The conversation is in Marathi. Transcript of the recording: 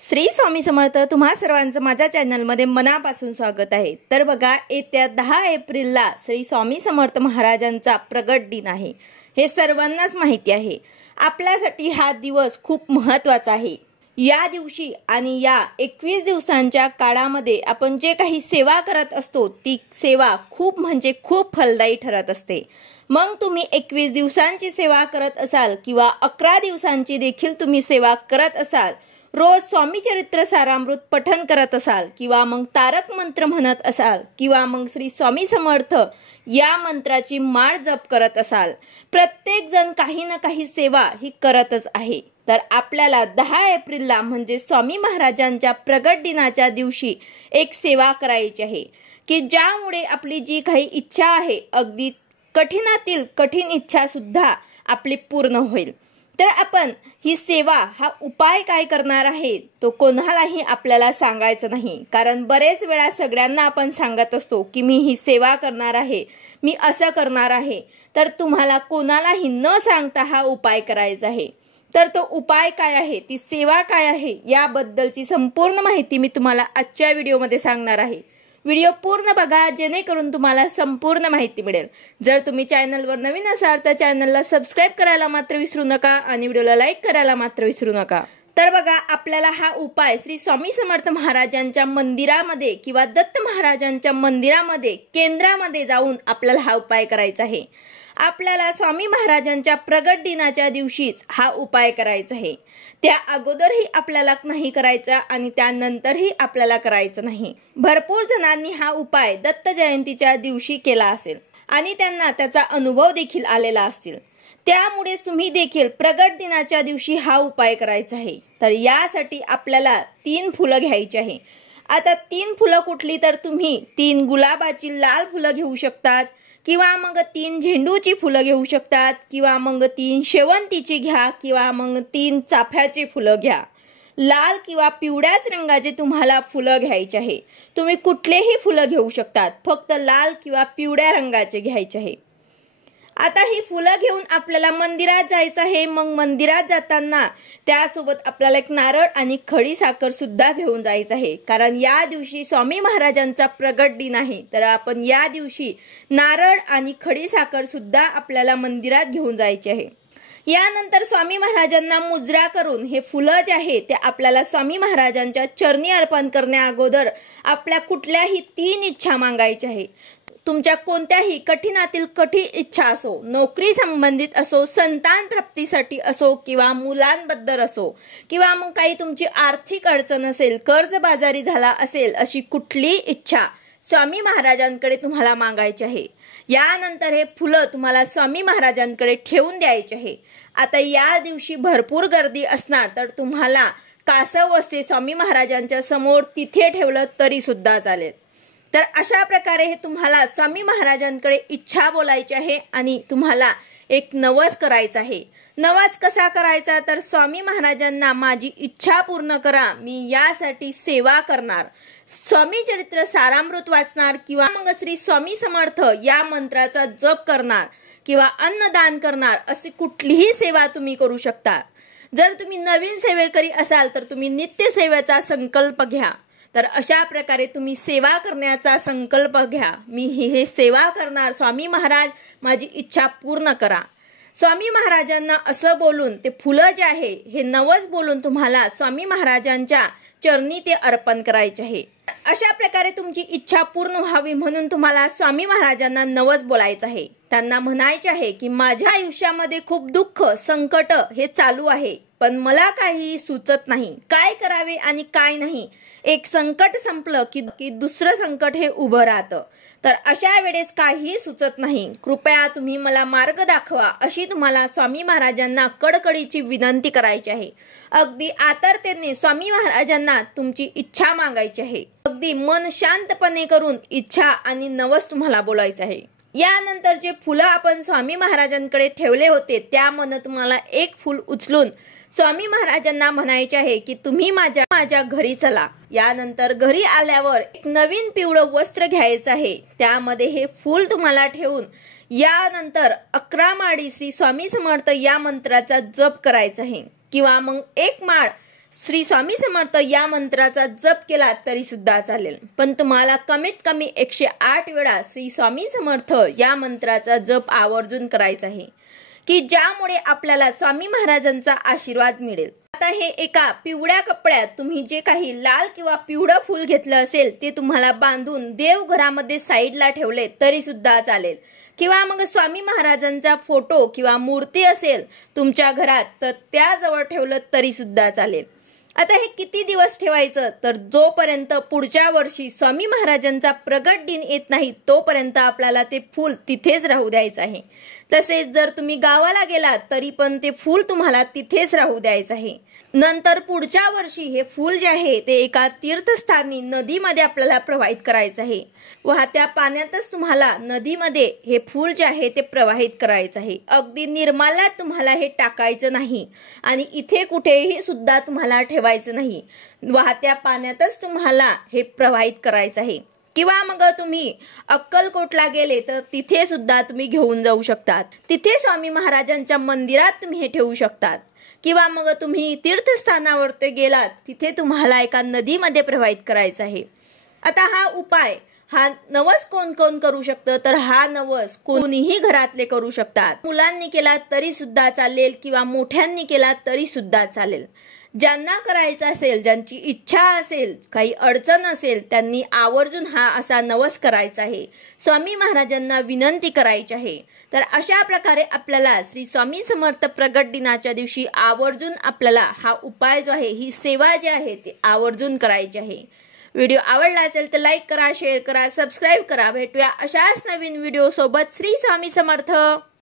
श्री स्वामी समर्थ तुम्हा सर्वांचं माझ्या चॅनलमध्ये मनापासून स्वागत आहे। तर बघा, येत्या 10 एप्रिलला श्री स्वामी समर्थ महाराजांचा प्रगट दिन आहे। हे सर्वांनाच माहिती आहे। आपल्यासाठी हा दिवस खूप महत्त्वाचा आहे। या दिवशी आणि या 21 दिवसांच्या काळामध्ये आपण जे काही सेवा करत असतो ती सेवा खूप म्हणजे खूप फलदायी ठरत असते। मग तुम्ही 21 दिवसांची सेवा करत असाल किंवा 11 दिवसांची देखील तुम्ही सेवा करत असाल, रोज स्वामी चरित्र सारामृत पठन करत असाल किंवा मग तारक मंत्र म्हणत असाल किंवा मग श्री स्वामी समर्थ या मंत्राची माळ जप करत असाल, प्रत्येक जण काही ना काही सेवा ही करतच आहे। तर आपल्याला 10 एप्रिलला म्हणजे स्वामी महाराजांच्या प्रगट दिनाच्या दिवशी एक सेवा करायची आहे की ज्यामुळे आपली जी काही इच्छा आहे, अगदी कठीणातील कठीण इच्छा सुद्धा आपली पूर्ण होईल। तर आपण ही सेवा हा उपाय काय करणार आहे तो कोणालाही आपल्याला सांगायचं नाही, कारण बरेच वेळा सगळ्यांना आपण सांगत असतो की मी ही सेवा करणार आहे, मी असं करणार आहे। तर तुम्हाला कोणालाही न सांगता हा उपाय करायचा आहे। तर तो उपाय काय आहे, ती सेवा काय आहे, याबद्दलची संपूर्ण माहिती मी तुम्हाला आजच्या व्हिडिओमध्ये सांगणार आहे। व्हिडिओ पूर्ण बघा जेणेकरून तुम्हाला संपूर्ण माहिती मिळेल। जर तुम्ही चॅनलवर नवीन असाल तर चॅनलला सबस्क्राइब करायला मात्र विसरू नका आणि व्हिडिओला लाईक करायला मात्र विसरू नका। तर बघा, आपल्याला हा उपाय श्री स्वामी समर्थ महाराजांच्या मंदिरामध्ये किंवा दत्त महाराजांच्या मंदिरामध्ये केंद्रामध्ये जाऊन आपल्याला हा उपाय करायचा आहे। आपल्याला स्वामी महाराजांच्या प्रगट दिनाच्या दिवशीच हा उपाय करायचा आहे। त्या अगोदरही आपल्याला नाही करायचा आणि त्यानंतरही आपल्याला करायचं नाही। भरपूर जणांनी हा उपाय दत्त जयंतीच्या दिवशी केला असेल आणि त्यांना त्याचा अनुभव देखील आलेला असेल। त्यामुळे तुम्ही देखील प्रगट दिनाच्या दिवशी हा उपाय करायचा आहे। तर यासाठी आपल्याला 3 फुलं घ्यायची आहे। आता 3 फुलं कुठली, तर तुम्ही 3 गुलाबाची लाल फुलं घेऊ शकतात किंवा मग 3 झेंडूची फुलं घेऊ शकतात किंवा मग 3 शेवंतीची घ्या किंवा मग 3 चाफ्याची फुलं घ्या। लाल किंवा पिवळ्याच रंगाचे तुम्हाला फुलं घ्यायचे आहे। तुम्ही कुठलेही फुलं घेऊ शकतात, फक्त लाल किंवा पिवळ्या रंगाचे घ्यायचे आहे। आता ही फुलं घेऊन आपल्याला मंदिरात जायचं आहे। मग मंदिरात जाताना त्यासोबत आपल्याला एक नारळ आणि खडी साखर सुद्धा घेऊन जायचं आहे, कारण या दिवशी स्वामी महाराजांचा प्रगट दिन आहे। तर आपण या दिवशी नारळ आणि खडी साखर सुद्धा आपल्याला मंदिरात घेऊन जायचे आहे। यानंतर स्वामी महाराजांना मुजरा करून हे फुलं जे आहे ते आपल्याला स्वामी महाराजांच्या चरणी अर्पण करण्या अगोदर आपल्या कुठल्याही 3 इच्छा मागायच्या आहे। तुमच्या कोणत्याही कठीणातील कठीण इच्छा असो, नोकरी संबंधित असो, संतान प्राप्तीसाठी असो किंवा मुलांबद्दल असो किंवा मग काही तुमची आर्थिक अडचण असेल, कर्जबाजारी झाला असेल, अशी कुठली इच्छा स्वामी महाराजांकडे तुम्हाला मागायची आहे। यानंतर हे फुलं तुम्हाला स्वामी महाराजांकडे ठेवून द्यायचे आहे। आता या दिवशी भरपूर गर्दी असणार, तर तुम्हाला कासव असते स्वामी महाराजांच्या समोर तिथे ठेवलं तरी सुद्धा चालेल। तर अशा प्रकारे हे तुम्हाला स्वामी महाराजांकडे इच्छा बोलायची आहे आणि तुम्हाला एक नवस करायचा आहे। नवस कसा करायचा, तर स्वामी महाराजांना माझी इच्छा पूर्ण करा, मी यासाठी सेवा करणार, स्वामी चरित्र सारामृत वाचणार किंवा मग श्री स्वामी समर्थ या मंत्राचा जप करणार किंवा अन्नदान करणार, अशी कुठलीही सेवा तुम्ही करू शकता। जर तुम्ही नवीन सेवेकरी असाल तर तुम्ही नित्य सेवेचा संकल्प घ्या। तर अशा प्रकारे तुम्ही सेवा करण्याचा संकल्प घ्या। मी हे सेवा करणार, स्वामी महाराज माझी इच्छा पूर्ण करा। स्वामी महाराजांना असं बोलून ते फुलं जे आहे हे नवस बोलून तुम्हाला स्वामी महाराजांच्या चरणी ते अर्पण करायचे आहे। अशा प्रकारे तुमची इच्छा पूर्ण व्हावी म्हणून तुम्हाला स्वामी महाराजांना नवस बोलायचं आहे। त्यांना म्हणायचे आहे की माझ्या आयुष्यामध्ये खूप दुःख संकट हे चालू आहे, पण मला काही सुचत नाही, काय करावे आणि काय नाही। एक संकट संपलं की दुसरं संकट हे उभं राहतं। तर अशा वेळेस काही सुचत नाही, कृपया तुम्ही मला मार्ग दाखवा, अशी तुम्हाला स्वामी महाराजांना कडकडीची विनंती करायची आहे। अगदी आतुरतेने स्वामी महाराजांना तुमची इच्छा मागायची आहे। अगदी मन शांतपणे करून इच्छा आणि नवस तुम्हाला बोलायचं आहे। यानंतर जे फुलं आपण स्वामी महाराजांकडे ठेवले होते त्यामधून तुम्हाला एक फूल उचलून स्वामी महाराजांना म्हणायचे आहे की तुम्ही माझ्या घरी चला। यानंतर घरी आल्यावर एक नवीन पिवळं वस्त्र घ्यायचं आहे, त्यामध्ये हे फूल तुम्हाला ठेवून यानंतर 11 माळी श्री स्वामी समर्थ या मंत्राचा जप करायचा आहे किंवा मग 1 माळ श्री स्वामी समर्थ या मंत्राचा जप केला तरी सुद्धा चालेल, पण तुम्हाला कमीत कमी 108 वेळा श्री स्वामी समर्थ या मंत्राचा जप आवर्जून करायचा आहे, की ज्यामुळे आपल्याला स्वामी महाराजांचा आशीर्वाद मिळेल। आता हे एका पिवळ्या कपड्यात तुम्ही जे काही लाल किंवा पिवळं फूल घेतलं असेल ते तुम्हाला बांधून देवघरामध्ये साईडला ठेवले तरी सुद्धा चालेल, किंवा मग स्वामी महाराजांचा फोटो किंवा मूर्ती असेल तुमच्या घरात तर त्याजवळ ठेवलं तरी सुद्धा चालेल। आता हे किती दिवस ठेवायचं, तर जोपर्यंत पुढच्या वर्षी स्वामी महाराजांचा प्रगट दिन येत नाही तोपर्यंत आपल्याला ते फूल तिथेच राहू द्यायचं आहे। तसेच जर तुम्ही गावाला गेलात तरी पण ते फूल तुम्हाला तिथेच राहू द्यायचं आहे। नंतर पुढच्या वर्षी हे फूल जे आहे ते एका तीर्थस्थानी नदीमध्ये आपल्याला प्रवाहित करायचं आहे। वाहत्या पाण्यातच तुम्हाला नदीमध्ये हे फूल जे आहे ते प्रवाहित करायचं आहे। अगदी निर्माल्यात तुम्हाला हे टाकायचं नाही आणि इथे कुठेही सुद्धा तुम्हाला ठेवायचं नाही, वाहत्या पाण्यातच तुम्हाला हे प्रवाहित करायचं आहे। किंवा मग तुम्ही अक्कलकोटला गेले तर तिथे सुद्धा तुम्ही घेऊन जाऊ शकतात, तिथे स्वामी महाराजांच्या मंदिरात तुम्ही हे ठेवू शकतात, किंवा मग तुम्ही तीर्थस्थानावर ते गेलात तिथे तुम्हाला एका नदीमध्ये प्रवाहित करायचं आहे। आता हा उपाय हा नवस कोण कोण करू शकतं, तर हा नवस कोणीही घरातले करू शकतात। मुलांनी केला तरी सुद्धा चालेल किंवा मोठ्यांनी केला तरी सुद्धा चालेल। ज्यांना करायचं असेल, ज्यांची इच्छा असेल, काही अडचण असेल त्यांनी आवर्जून हा असा नवस करायचा आहे, स्वामी महाराजांना विनंती करायची आहे। तर अशा प्रकारे आपल्याला श्री स्वामी समर्थ प्रगट दिनाच्या दिवशी आवर्जून आपल्याला हा उपाय जो आहे, ही सेवा जी आहे ती आवर्जून करायची आहे। व्हिडिओ आवडला असेल तर लाईक करा, शेअर करा, सबस्क्राईब करा। भेटूया अशाच नवीन व्हिडिओ सोबत। श्री स्वामी समर्थ।